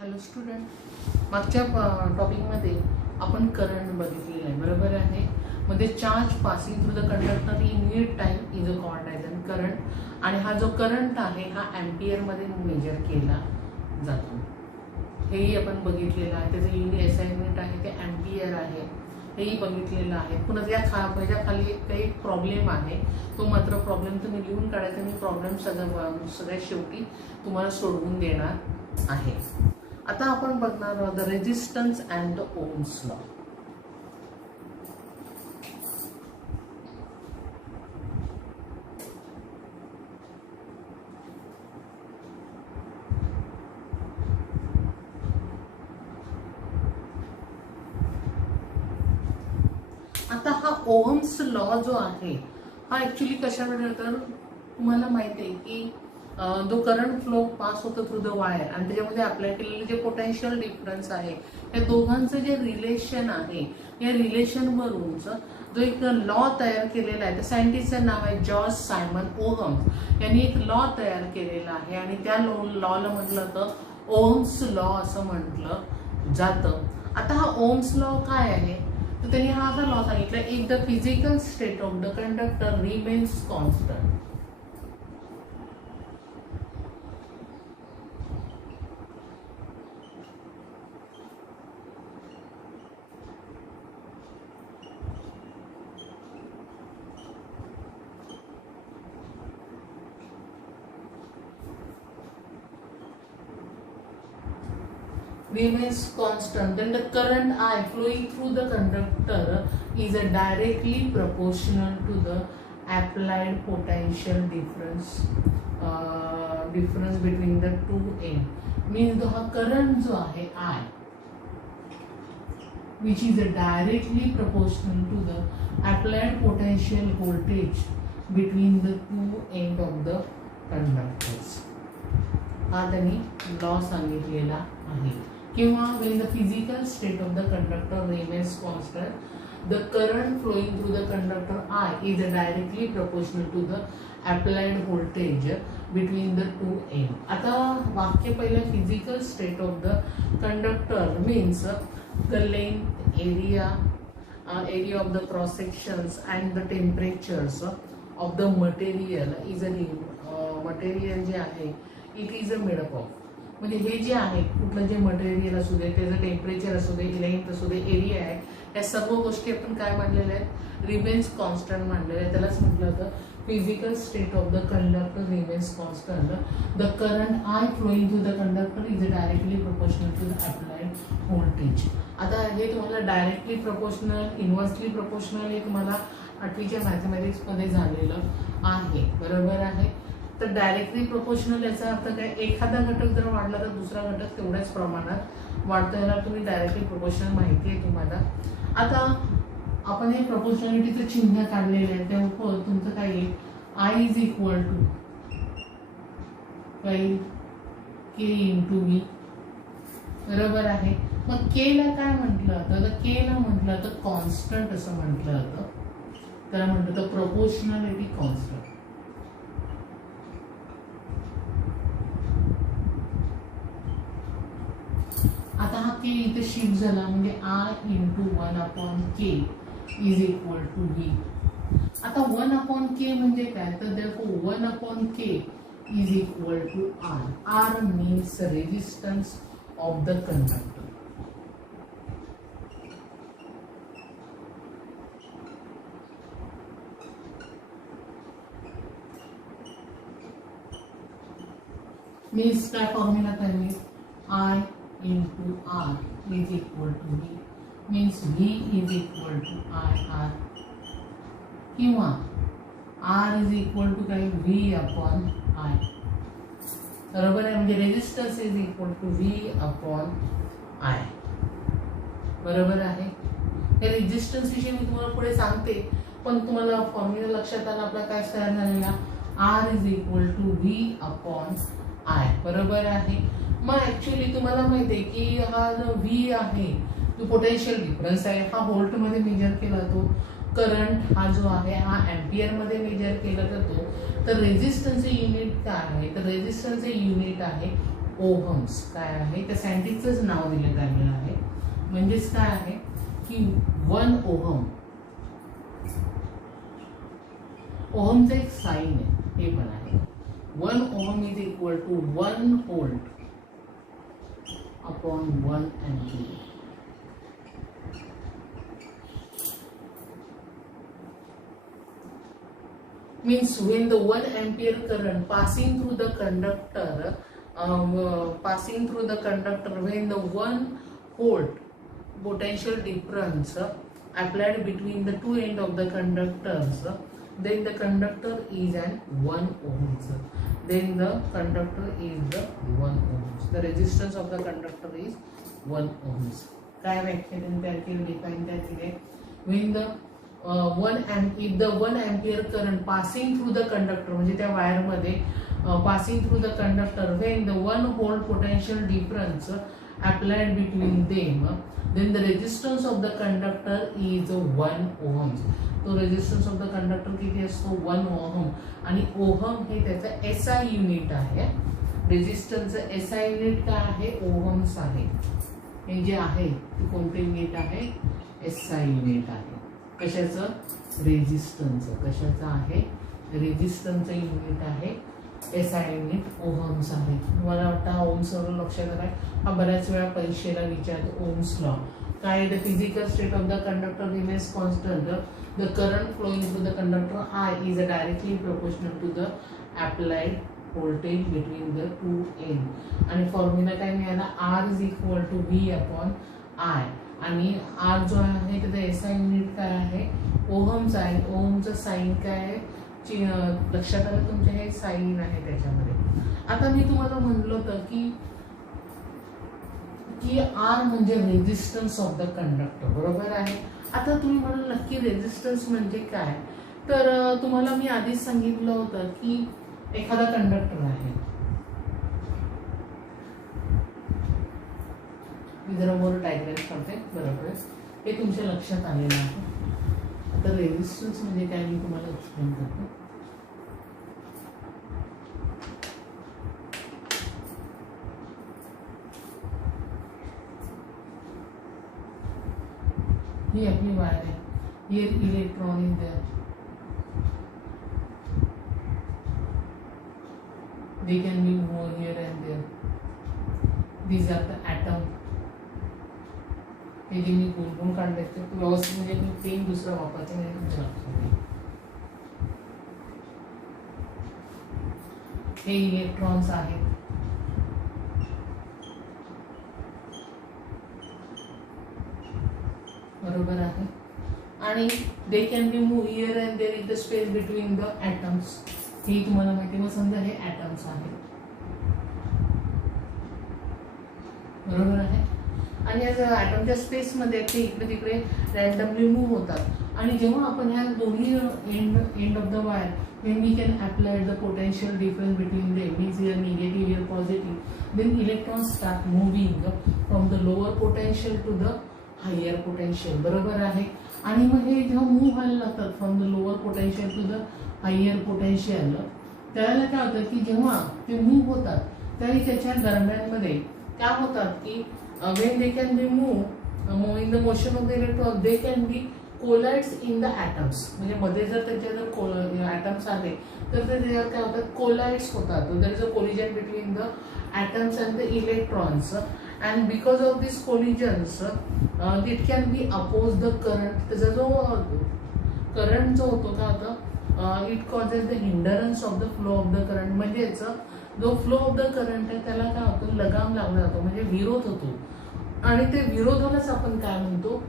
Hello student, मागच्या टॉपिकमध्ये आपण current बघितलेलं आहे, बरोबर आहे. मध्ये charge passing through the conductor in unit time is a called as an current. आणि हा जो करंट आहे हा ॲम्पियरमध्ये मेजर केला जातो. हेही आपण बघितलेलं आहे. त्याचं युनिट युनिट आहे ते ॲम्पियर आहे, हेही बघितलेलं आहे. पुन्हा त्याच्या खाली काही प्रॉब्लेम आहे, तो मात्र प्रॉब्लेम तुम्ही लिहून काढायचा. मी प्रॉब्लेम सगळ्यात शेवटी तुम्हाला सोडवून देणार आहे. आता आपण बघणार आहोत the resistance and the ohm's law. आता हा ओहम्स लॉ जो आहे हा ऍक्च्युली कशामध्ये तर तुम्हाला माहिती आहे की जो करंट फ्लो पास होतो थ्रू द वायर आणि त्याच्यामध्ये अप्लाय केलेले जे पोटेन्शियल डिफरन्स आहे या दोघांचं जे रिलेशन आहे या रिलेशनवरूनच जो एक लॉ तयार केलेला आहे. त्या सायंटिस्टचं नाव आहे जॉर्ज सायमन ओहम्स. यांनी एक लॉ तयार केलेला आहे आणि त्या लॉला म्हटलं तर ओहम्स लॉ असं म्हटलं जातं. आता हा ओहम्स लॉ काय आहे तर त्यांनी हा असा लॉ सांगितला, if the physical state of the conductor remains constant, remains constant, then the current I flowing through the conductor is directly proportional to the applied potential difference between the two end. Means हा current जो आहे I, which is directly proportional to the applied potential voltage between the two end of the conductors. हा त्यांनी law सांगितलेला आहे. किंवा when the physical state of the conductor remains constant, the current flowing through the conductor I is directly proportional to the applied voltage between the two ends. आता वाक्य पहिलं, physical state of the conductor means the length, area of the cross sections and the temperatures of the material is a material जे आहे it is a made up of. म्हणजे हे जे आहे कुठलं जे मटेरियल असू दे, त्याचं टेम्परेचर असू दे, लेंथ असू दे, एरिया आहे, या सर्व गोष्टी आपण काय मानलेल्या आहेत, रिमेन्स कॉन्स्टंट मानलेल्या आहेत. त्यालाच म्हटलं होतं physical state of the conductor remains constant. The current I flowing through the conductor is directly proportional to the applied voltage. आता हे तुम्हाला डायरेक्टली प्रोपोर्शनल, इन्व्हर्सली प्रोपोर्शनल हे तुम्हाला 8वीच्या मॅथमॅटिक्समध्ये झालेलं आहे, बरोबर आहे. तर डायरेक्टली प्रोपोर्शनल याचा अर्थ काय, एखादा घटक जर वाढला तर दुसरा घटक तेवढ्याच प्रमाणात वाढतो. याला तुम्ही डायरेक्टली प्रोपोर्शनल माहिती आहे तुम्हाला. आता आपण हे प्रोपोर्शनॅलिटीचं चिन्ह काढलेलं आहे, तेव्हा तुमचं काय येईल, आय इज इक्वल टू काही के इंटू व्ही, बरोबर आहे. मग के ला काय म्हटलं होतं, तर के ला म्हटलं तर कॉन्स्टंट असं म्हटलं होतं. त्याला म्हटलं तर प्रोपोर्शनॅलिटी कॉन्स्टंट. आता हा के इथे शिफ्ट झाला म्हणजे I into 1/k is equal to V. आता 1/k म्हणजे काय, तर therefore 1/k is equal to R. R means resistance of the conductor. Means काय फॉर्म्युला काय होईल, I into R is equal to V, means V is equal to IR किंवा R is equal to काय V upon I, बरोबर आहे. म्हणजे resistance is equal to V upon I, बरोबर आहे. हे रेजिस्टन्स विषयी मी तुम्हाला पुढे सांगते, पण तुम्हाला फॉर्म्युला लक्षात आला आपला काय तयार झालेला, R is equal to V upon I, बरोबर आहे. मग ऍक्च्युली तुम्हाला माहिती आहे की हा जो व्ही आहे जो पोटेन्शियल डिफरन्स आहे हा व्होल्ट मध्ये मेजर केला जातो. करंट हा जो आहे हा एम्पियर मध्ये मेजर केला जातो. तर रेझिस्टन्सचे युनिट काय आहे, तर रेझिस्टन्सचे युनिट आहे ओहम्स काय आहे, त्या सायंटिस्टचंच नाव दिलं गेलेलं आहे. म्हणजेच काय आहे की 1 ओहम, ओहमचं एक साईन आहे हे पण आहे. 1 ohm is equal to 1 volt upon 1 ampere. Means when the 1 ampere current passing through the conductor, when the 1 volt potential difference applied between the two end of the conductors, then the conductor is an 1 ohms. Then the conductor is the 1 ohms. The resistance of the conductor is 1 ohms. काय व्याख्या त्याने केली, define केली. When the if the 1 ampere current passing through the conductor, म्हणजे त्या wire मध्ये passing through the conductor, when the 1 volt potential difference applied between them, then the resistance of the conductor is 1 ohms. तो resistance of the conductor किती असतो 1 ohm. आणि ohm हे त्याचं SI unit आहे. रेजिस्टन्सचं एसआय युनिट काय आहे, ओहम्स आहे. हे जे आहे ते कोणते युनिट आहे, एसआय युनिट आहे. कशाचं, रेजिस्टन्सचं. कशाचं आहे, रेजिस्टन्सचं युनिट आहे एसआय युनिट, ओहम्स आहे. मला वाटतं हा ओम्स लक्षात आलाय. हा बऱ्याच वेळा परीक्षेला विचारतो. ओम्स लॉ काय, the physical state of the conductor remains constant, the current flowing through the conductor I is directly proportional to the applied voltage between the two end. आणि फॉर्म्युला काय मिळाला, R is equal to V upon I. आणि R जो आहे त्याचा SI unit काय आहे, ohms आहे. ओहमचं साईन काय आहे, लक्षात आलं तुमच्या, हे साईन आहे त्याच्यामध्ये. आता मी तुम्हाला म्हणलं होतं की R म्हणजे रेजिस्टन्स ऑफ द कंडक्टर, बरोबर आहे. आता तुम्ही म्हणाल नक्की रेजिस्टन्स म्हणजे काय, तर तुम्हाला मी आधीच सांगितलं होतं की एखादा कंडक्टर आहे, मी जरा वर डायग्राम करते, बरोबर हे तुमच्या लक्षात आलेलं आहे. आता रेजिस्टन्स म्हणजे काय मी तुम्हाला एक्सप्लेन करतो. ही आपली वायर आहे, here electron is there, they can be more here and there. These are the atom. हे जे मी गुणगुण काढले ते व्यवस्थित, म्हणजे मी पेन दुसरा वापरते म्हणजे तुमच्या लक्षात येईल. हे इलेक्ट्रॉन्स आहेत, बरोबर आहे. आणि they can be move here and there in the space between the atoms. हे तुम्हाला माहिती, मग समजा हे ॲटम्स आहेत, बरोबर आहे. आणि या ॲटमच्या स्पेसमध्ये ते इकडे तिकडे रँडमली मूव्ह होतात. आणि जेव्हा आपण ह्या दोन्ही end of the wire, when we can apply the potential difference between them, means here negative, here positive, then electrons start moving from the lower potential to the higher potential, बरोबर आहे. आणि मग हे जेव्हा मूव्ह व्हायला लागतात from the lower potential to the higher potential, त्यावेळेला काय होतं की जेव्हा ते मूव्ह होतात त्यावेळी त्याच्या दरम्यानमध्ये काय होतात की when they can be moving the motion of the electron, they can be collides in the atoms. म्हणजे मध्ये जर त्याच्या जर ॲटम्स आले तर ते त्याच्यावर काय होतात, कोलाइड्स होतात. There is a collision between the atoms and the electrons. and because of these collisions it can be oppose the current. त्याचा जो करंट जो होतो का होतं, it causes the hindrance of the flow of the current. म्हणजे याचा जो flow of the current आहे त्याला काय होतं, लगाम लावला जातो, म्हणजे विरोध होतो. आणि ते विरोधालाच आपण काय म्हणतो,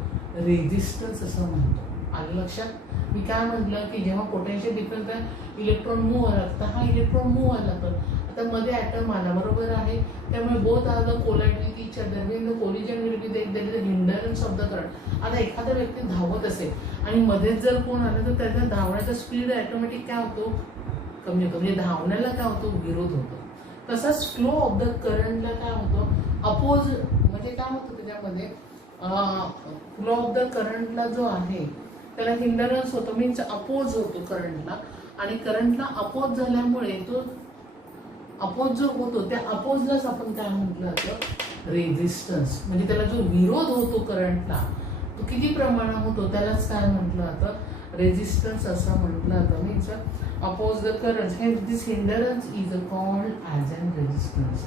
रेजिस्टन्स असं म्हणतो. आलं लक्षात. मी काय म्हटलं की जेव्हा पोटेन्शियल डिफरन्स आहे, इलेक्ट्रॉन मूव्ह व्हायला लागतं, हा इलेक्ट्रॉन मूव्ह व्हायला लागतं. आता मध्ये ॲटम आला, बरोबर आहे. त्यामुळे both are the collide with each other, when the collision will be there is a hindrance of the current. आता एखादा व्यक्ती धावत असेल आणि मध्येच जर कोण आलं तर त्याचा धावण्याचा स्पीड ऑटोमॅटिक काय होतो, कमी होतो. म्हणजे धावण्याला काय होतो, विरोध होतो. तसाच फ्लो ऑफ द करंटला काय होतो, अपोज. म्हणजे काय होतं त्याच्यामध्ये, फ्लो ऑफ द करंटला जो आहे त्याला हिंडरन्स होतो, मीन्स अपोज होतो करंटला. आणि करंटला अपोज झाल्यामुळे तो अपोज जो होतो त्या अपोजलाच आपण काय म्हटलं जातं, रेझिस्टन्स. म्हणजे त्याला जो विरोध होतो करंटला तो किती प्रमाणात होतो त्यालाच काय म्हटलं जातं, रेझिस्टन्स असं म्हटलं जातं. Means oppose the current, this hindrance is called as an resistance.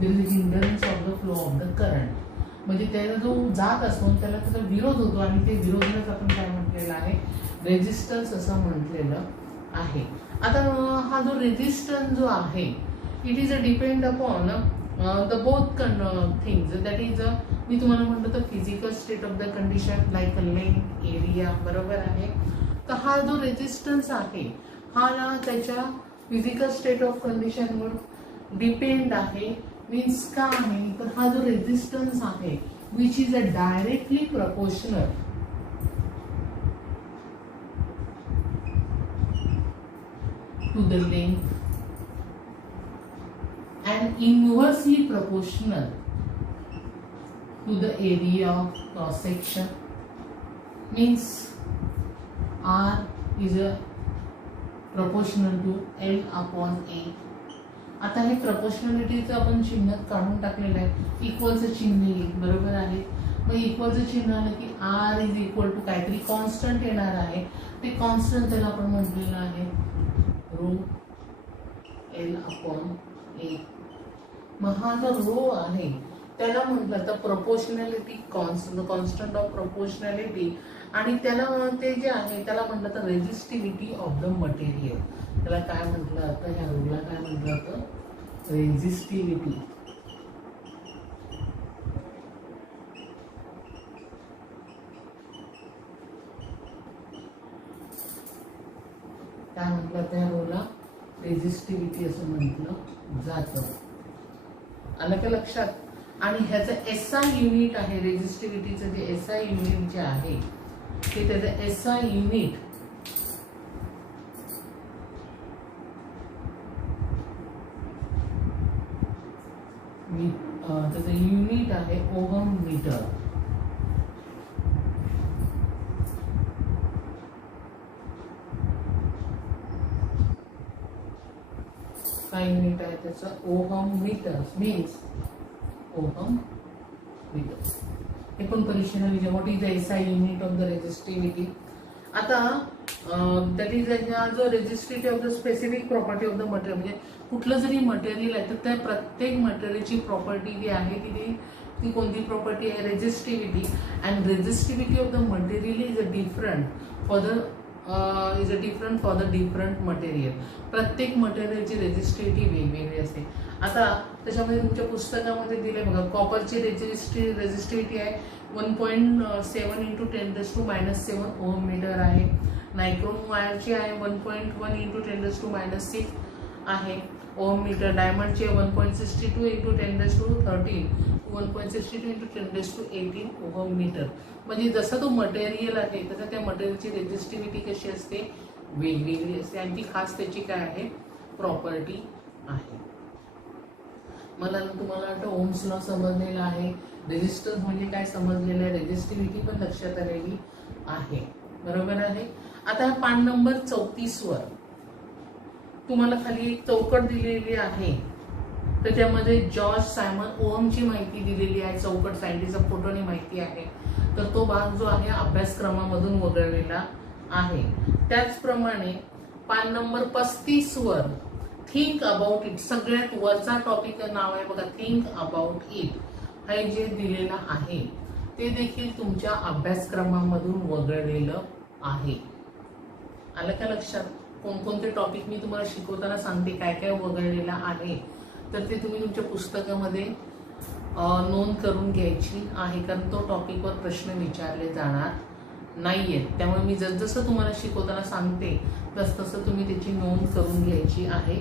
There is hindrance of the flow of the current. म्हणजे त्याला जो जात असतो त्याला त्याचा विरोध होतो आणि ते विरोधालाच आपण काय म्हटलेलं आहे, रेझिस्टन्स असं म्हटलेलं आहे. आता हा जो रेझिस्टन्स जो आहे, it is a depend upon the both things. That is me तुम्हाला म्हटलं तर physical state of the condition like length, area, बरोबर आहे. तर हा जो रेझिस्टन्स आहे हा ना त्याच्या फिजिकल स्टेट ऑफ कंडिशनवर डिपेंड आहे. मीन्स का आहे तर हा जो रेझिस्टन्स आहे which is a directly proportional to the length and inversely proportional to the area of cross section. Means R is a proportional to L upon A. आता हे प्रपोर्शनॅलिटीचं आपण चिन्ह काढून टाकलेलं आहे, इक्वलचं चिन्ह येईल, बरोबर आहे. मग इक्वलचं चिन्ह आलं की R इज इक्वल टू काहीतरी कॉन्स्टंट येणार आहे. ते कॉन्स्टंट त्याला आपण म्हटलेलं आहे रो एल अपॉन ए. मग हा जो रो आहे त्याला म्हटलं तर प्रपोर्शनॅलिटी कॉन्स्टंट ऑफ प्रपोर्शनॅलिटी, आणि त्याला ते जे आहे त्याला म्हटलं तर रेझिस्टिव्हिटी ऑफ द मटेरियल. त्याला काय म्हटलं जातं, ह्या रोला काय म्हटलं जातं, रेझिस्टिव्हिटी. काय म्हटलं त्या रोला, रेझिस्टिव्हिटी असं म्हटलं जातं. आलं का लक्षात. आणि ह्याचं एसआय युनिट आहे, रेझिस्टिव्हिटीचं जे एसआय युनिट जे आहे ते त्याचं एसआय युनिट त्याचं युनिट आहे ओहम मीटर. काय युनिट आहे त्याचं, ohm meter. Means ohm meter. हे पण परीक्षेला विचार, what is the SI unit of the resistivity. आता दॅट इज जो resistivity of the specific property of the material. म्हणजे कुठलं जरी मटेरियल आहे तर त्या प्रत्येक मटेरियलची प्रॉपर्टी जी आहे ती कोणती प्रॉपर्टी आहे, resistivity. And resistivity of the material is a different for the different material. प्रत्येक मटेरियलची रेझिस्टिव्हिटी वेगवेगळी असते. आता त्याच्यामध्ये तुमच्या पुस्तकामध्ये दिले बघा, कॉपरची रेझिस्टिव्हिटी आहे 1.7 × 10⁻⁷ ओहम मीटर आहे. नायक्रोम वायरची आहे 1.1 × 10⁻⁶ आहे ओहम मीटर. डायमंडची आहे 1.62 × 10⁻13 1.62 × 10⁻18 ओहम मीटर. म्हणजे जसा तो मटेरियल आहे तसं त्या मटेरियलची रेझिस्टिव्हिटी कशी असते, वेगवेगळी असते. आणि ती खास त्याची काय आहे, प्रॉपर्टी आहे. मला तुम्हाला वाटतं ओम्स लॉ समजलेला आहे, रेझिस्टन्स म्हणजे काय समजलेलं आहे, रेझिस्टिव्हिटी पण लक्षात आलेली आहे, बरोबर आहे. आता पान नंबर 34 वर तुम्हाला खाली एक चौकट दिलेली आहे. त्याच्यामध्ये जॉर्ज सायमन ओहमची माहिती दिलेली आहे, चौकट सायंटिस्ट फोटोनी माहिती आहे. तर तो भाग जो आहे अभ्यासक्रमामधून वगळलेला आहे. त्याचप्रमाणे पान नंबर 35 वर थिंक अबाउट इट, सगळ्यात वरचा टॉपिक नाव आहे बघा, थिंक अबाउट इट. हे जे दिलेलं आहे ते देखील तुमच्या अभ्यासक्रमामधून वगळलेलं आहे. आलं का लक्षात. कोणकोणते टॉपिक मी तुम्हाला शिकवताना सांगते, काय काय वगळलेलं आहे, तर ते तुम्ही तुमच्या पुस्तकामध्ये नोंद करून घ्यायची आहे. कारण तो टॉपिकवर प्रश्न विचारले जाणार नाहीयेत. त्यामुळे मी जसजसं तुम्हाला शिकवताना सांगते तसतसं तुम्ही त्याची नोंद करून घ्यायची आहे.